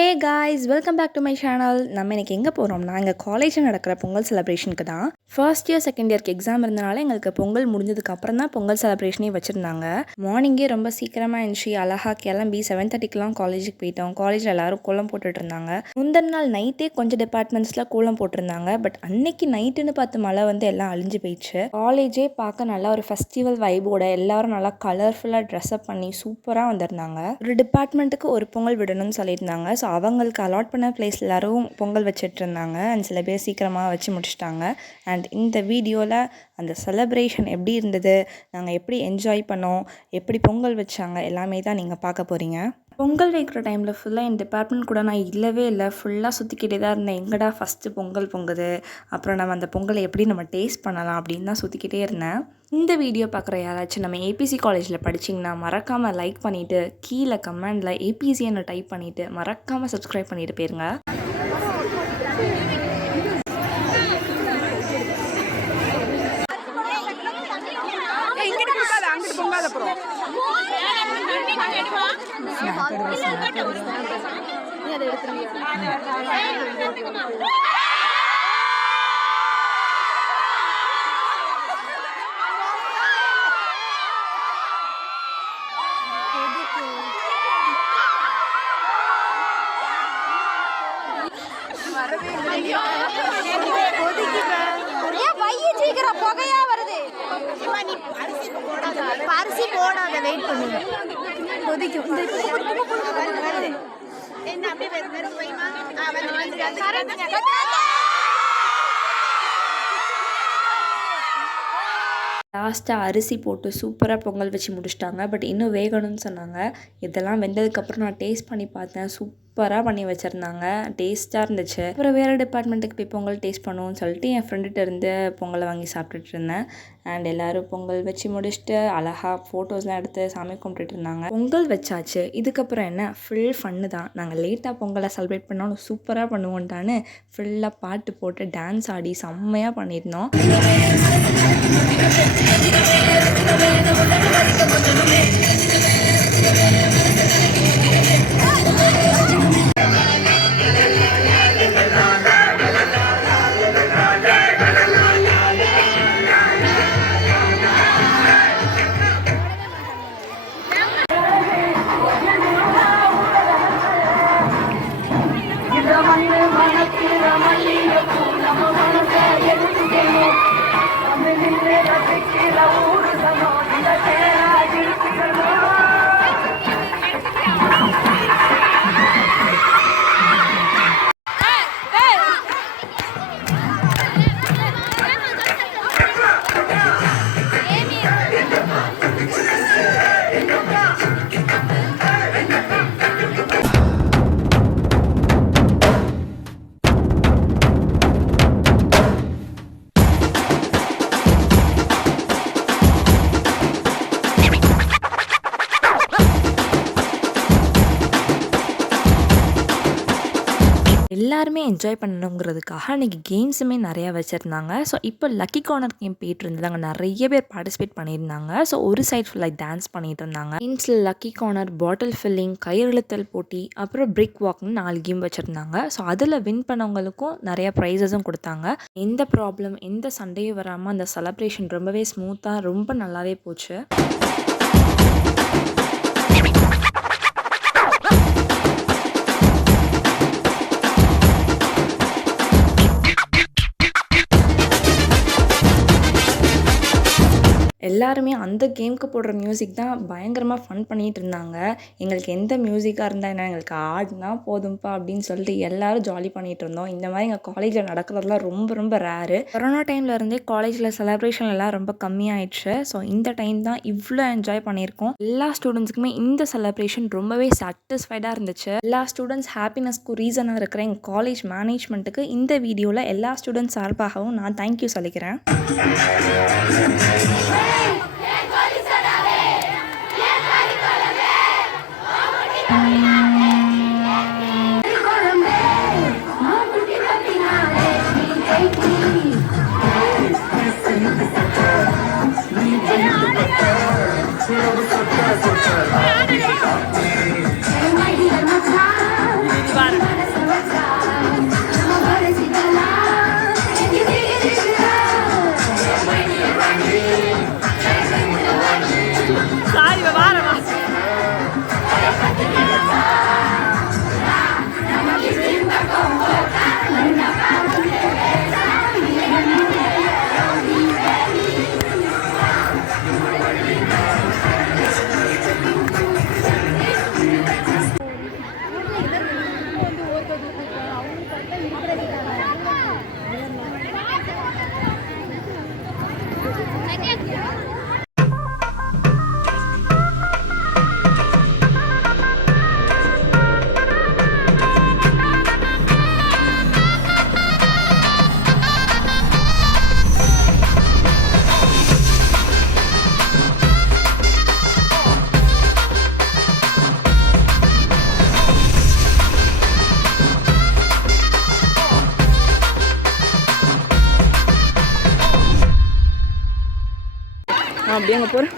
Hey guys, welcome back to my channel. நம்ம இன்றைக்கி எங்கே போகிறோம்னா, எங்கள் காலேஜில் நடக்கிற பொங்கல் செலிப்ரேஷனுக்கு தான். ஃபர்ஸ்ட் இயர் செகண்ட் இயர்க்கு எக்ஸாம் இருந்தனால எங்களுக்கு பொங்கல் முடிஞ்சதுக்கு அப்புறம் தான் பொங்கல் செலிப்ரேஷனே வச்சுருந்தாங்க. மார்னிங்கே ரொம்ப சீக்கிரமாக எழுந்துச்சி அழகாக கிளம்பி 7:30க்குலாம் காலேஜுக்கு போயிட்டோம். காலேஜில் எல்லோரும் கோலம் போட்டுட்டு இருந்தாங்க. முந்தின நாள் நைட்டே கொஞ்சம் டிபார்ட்மெண்ட்ஸில் கோலம் போட்டிருந்தாங்க. பட் அன்னைக்கு நைட்டுன்னு பார்த்து மழை வந்து எல்லாம் அழிஞ்சு போயிடுச்சு. காலேஜே பார்க்க நல்லா ஒரு ஃபெஸ்டிவல் வைபோட எல்லாரும் நல்லா கலர்ஃபுல்லாக ட்ரெஸ்அப் பண்ணி சூப்பராக வந்திருந்தாங்க. ஒரு டிபார்ட்மெண்ட்டுக்கு ஒரு பொங்கல் விடணும்னு சொல்லியிருந்தாங்க. ஸோ அவங்களுக்கு அலாட் பண்ண பிளேஸில் எல்லோரும் பொங்கல் வச்சுட்டு இருந்தாங்க. அண்ட் சில பேர் சீக்கிரமாக வச்சு முடிச்சிட்டாங்க. அண்ட் இந்த வீடியோவில் அந்த செலப்ரேஷன் எப்படி இருந்தது, நாங்கள் எப்படி என்ஜாய் பண்ணோம், எப்படி பொங்கல் வச்சாங்க எல்லாமே தான் நீங்கள் பார்க்க போகிறீங்க. பொங்கல் வைக்கிற டைமில் ஃபுல்லாக என் டிபார்ட்மெண்ட் கூட நான் இல்லை, ஃபுல்லாக சுற்றிக்கிட்டே தான் இருந்தேன். எங்கடா ஃபஸ்ட்டு பொங்கல் பொங்குது, அப்புறம் நம்ம அந்த பொங்கலை எப்படி நம்ம டேஸ்ட் பண்ணலாம் அப்படின்னு தான் சுற்றிக்கிட்டே இருந்தேன். இந்த வீடியோ பார்க்குற யாராச்சும் நம்ம ஏபிசி காலேஜில் படிச்சிங்கன்னா மறக்காமல் லைக் பண்ணிவிட்டு கீழே கமெண்டில் ஏபிசின்னு டைப் பண்ணிவிட்டு மறக்காமல் சப்ஸ்கிரைப் பண்ணிவிட்டு போயிருங்க. புகையா வருது. அரிசி போடாத, வெயிட் பண்ணுங்க, கொதிக்கும். லாஸ்ட்டாக அரிசி போட்டு சூப்பராக பொங்கல் வச்சு முடிச்சிட்டாங்க. பட் இன்னும் வேகணும்னு சொன்னாங்க. இதெல்லாம் வெந்ததுக்கப்புறம் நான் டேஸ்ட் பண்ணி பார்த்தேன். சூப்பராக பண்ணி வச்சுருந்தாங்க, டேஸ்ட்டாக இருந்துச்சு. அப்புறம் வேறு டிபார்ட்மெண்ட்டுக்கு போய் பொங்கல் டேஸ்ட் பண்ணுவோம்னு சொல்லிட்டு என் ஃப்ரெண்டுகிட்ட இருந்து பொங்கலை வாங்கி சாப்பிட்டுட்டு இருந்தேன். அண்ட் எல்லோரும் பொங்கல் வச்சு முடிச்சுட்டு அழகாக ஃபோட்டோஸ்லாம் எடுத்து சாமி கும்பிட்டுட்டு இருந்தாங்க. பொங்கல் வச்சாச்சு, இதுக்கப்புறம் என்ன, ஃபுல் ஃபன்னு தான். நாங்கள் லேட்டாக பொங்கலை செலிப்ரேட் பண்ணாலும் சூப்பராக பண்ணுவோன்ட்டான்னு ஃபுல்லாக பாட்டு போட்டு டான்ஸ் ஆடி செம்மையாக பண்ணியிருந்தோம். எல்லாருமே என்ஜாய் பண்ணணுங்கிறதுக்காக அன்றைக்கி கேம்ஸுமே நிறையா வச்சுருந்தாங்க. ஸோ இப்போ லக்கி கார்னர் கேம் போயிட்டு இருந்தது. அங்கே நிறைய பேர் பார்ட்டிசிபேட் பண்ணியிருந்தாங்க. ஸோ ஒரு சைட் ஃபுல்லாக டான்ஸ் பண்ணிட்டு இருந்தாங்க. கேம்ஸில் லக்கி கார்னர், பாட்டில் ஃபில்லிங், கயிறுழுத்தல் போட்டி, அப்புறம் பிரிக் வாக்னு 4 கேம் வச்சுருந்தாங்க. ஸோ அதில் வின் பண்ணவங்களுக்கும் நிறையா ப்ரைஸஸும் கொடுத்தாங்க. எந்த ப்ராப்ளம், எந்த சண்டையும் வராமல் அந்த செலப்ரேஷன் ரொம்பவே ஸ்மூத்தாக ரொம்ப நல்லாவே போச்சு. எல்லாருமே அந்த கேமுக்கு போடுற மியூசிக் தான் பயங்கரமாக ஃபன் பண்ணிகிட்டு இருந்தாங்க. எங்களுக்கு எந்த மியூசிக்காக இருந்தால் என்ன, எங்களுக்கு ஆடினா போதும்ப்பா அப்படின்னு சொல்லிட்டு எல்லோரும் ஜாலி பண்ணிகிட்டு இருந்தோம். இந்த மாதிரி எங்கள் காலேஜில் நடக்கிறதுலாம் ரொம்ப ரொம்ப ரேரு. கொரோனா டைமில் இருந்தே காலேஜில் செலிப்ரேஷன் எல்லாம் ரொம்ப கம்மியாயிடுச்சு. ஸோ இந்த டைம் தான் இவ்வளோ என்ஜாய் பண்ணியிருக்கோம். எல்லா ஸ்டூடெண்ட்ஸுக்குமே இந்த செலிப்ரேஷன் ரொம்பவே சாட்டிஸ்ஃபைடாக இருந்துச்சு. எல்லா ஸ்டூடெண்ட்ஸ் ஹாப்பினஸ்க்கு ரீசனாக இருக்கிற எங்கள் காலேஜ் மேனேஜ்மெண்ட்டுக்கு இந்த வீடியோவில் எல்லா ஸ்டூடெண்ட்ஸ் சார்பாகவும் நான் தேங்க்யூ சொல்லிக்கிறேன். அப்படியே அங்கே போகிறேன்.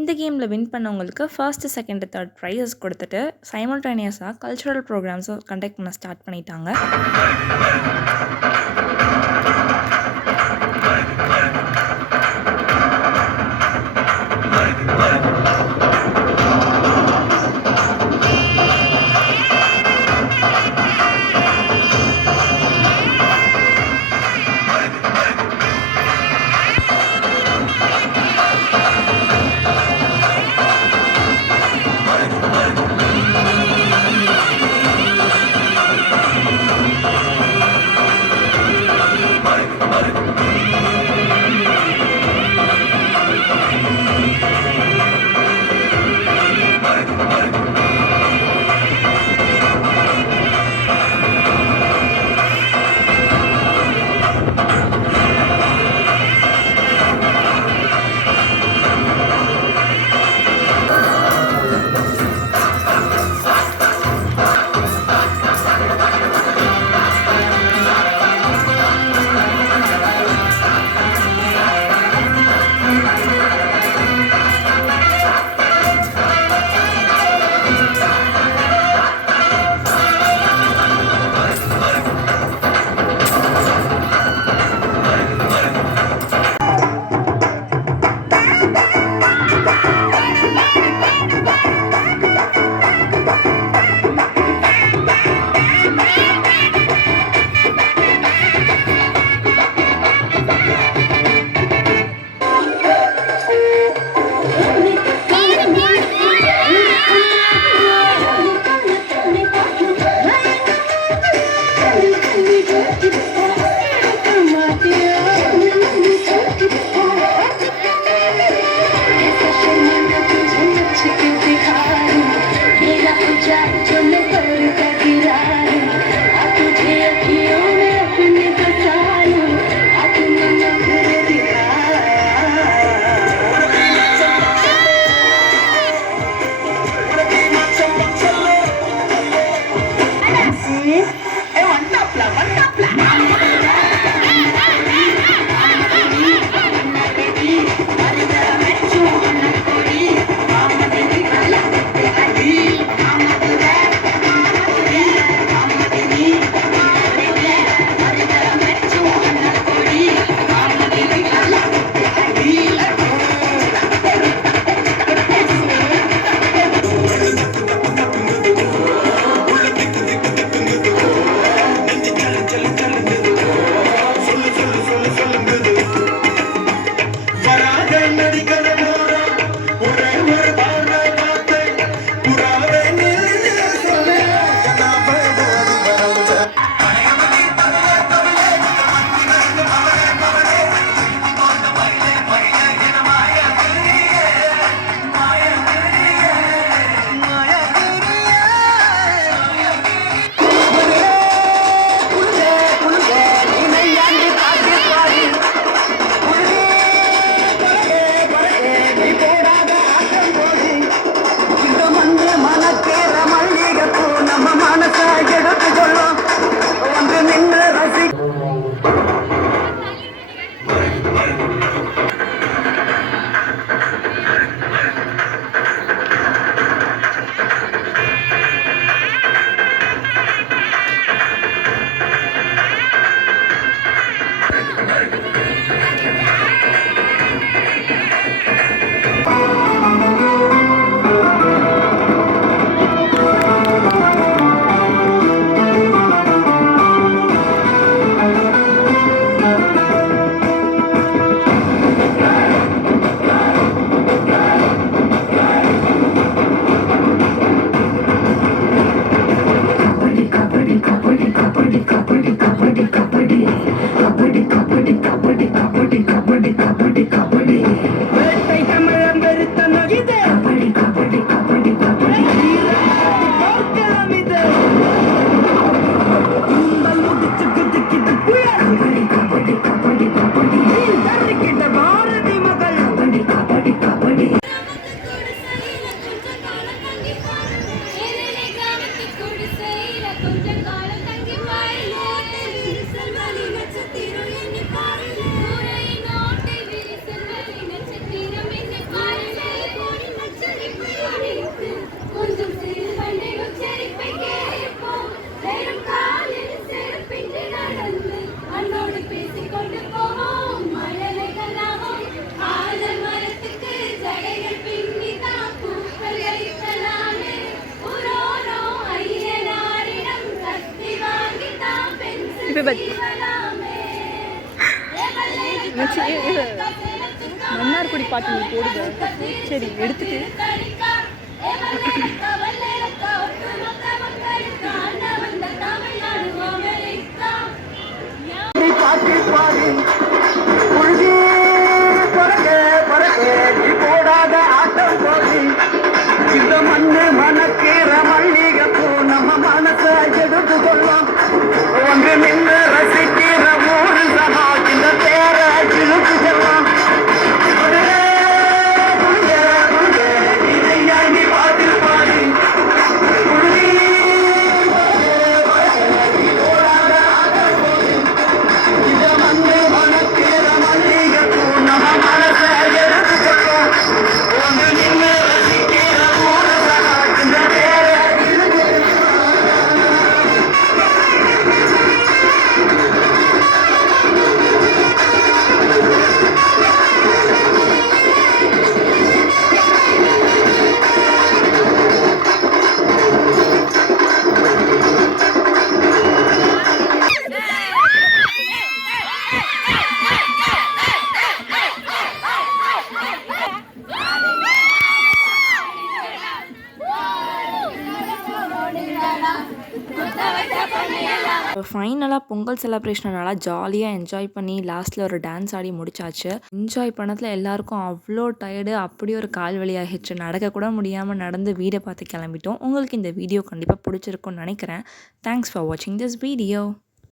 இந்த கேமில் வின் பண்ணவங்களுக்கு ஃபர்ஸ்ட், செகண்ட், தேர்ட் ப்ரைஸஸ் கொடுத்துட்டு சைமல்டேனியஸாக கல்ச்சுரல் ப்ரோக்ராம்ஸும் கண்டக்ட் பண்ண ஸ்டார்ட் பண்ணிட்டாங்க. விபத் மன்னார்குடி பாட்டு நீ போடுங்க. சரி எடுத்துட்டு பாட்டி பாடி உழுதி பறக்க பறக்க நீ போடாத ஆட்டம் போடி இந்த மண்ணு மணக்கிற மல்லிகை பூ நம்ம மனசை எடுத்து கொள்ளும் ஒன்று நின்று ரசிக்கிற ஊரு சகா இந்த பேர இழுத்து செல்லும் இதை பாட்டி பாடி உழுதி ஃபைனலாக பொங்கல் செலிப்ரேஷனை நல்லா ஜாலியாக என்ஜாய் பண்ணி லாஸ்ட்டில் ஒரு டான்ஸ் ஆடி முடிச்சாச்சு. என்ஜாய் பண்ணதில் எல்லாருக்கும் அவ்வளோ டயர்டு, அப்படி ஒரு கால் வலி ஆகிடுச்சு. நடக்க கூட முடியாமல் நடந்து வீடை பார்த்து கிளம்பிட்டோம். உங்களுக்கு இந்த வீடியோ கண்டிப்பாக பிடிச்சிருக்கும்னு நினைக்கிறேன். தேங்க்ஸ் ஃபார் வாட்சிங் திஸ் வீடியோ.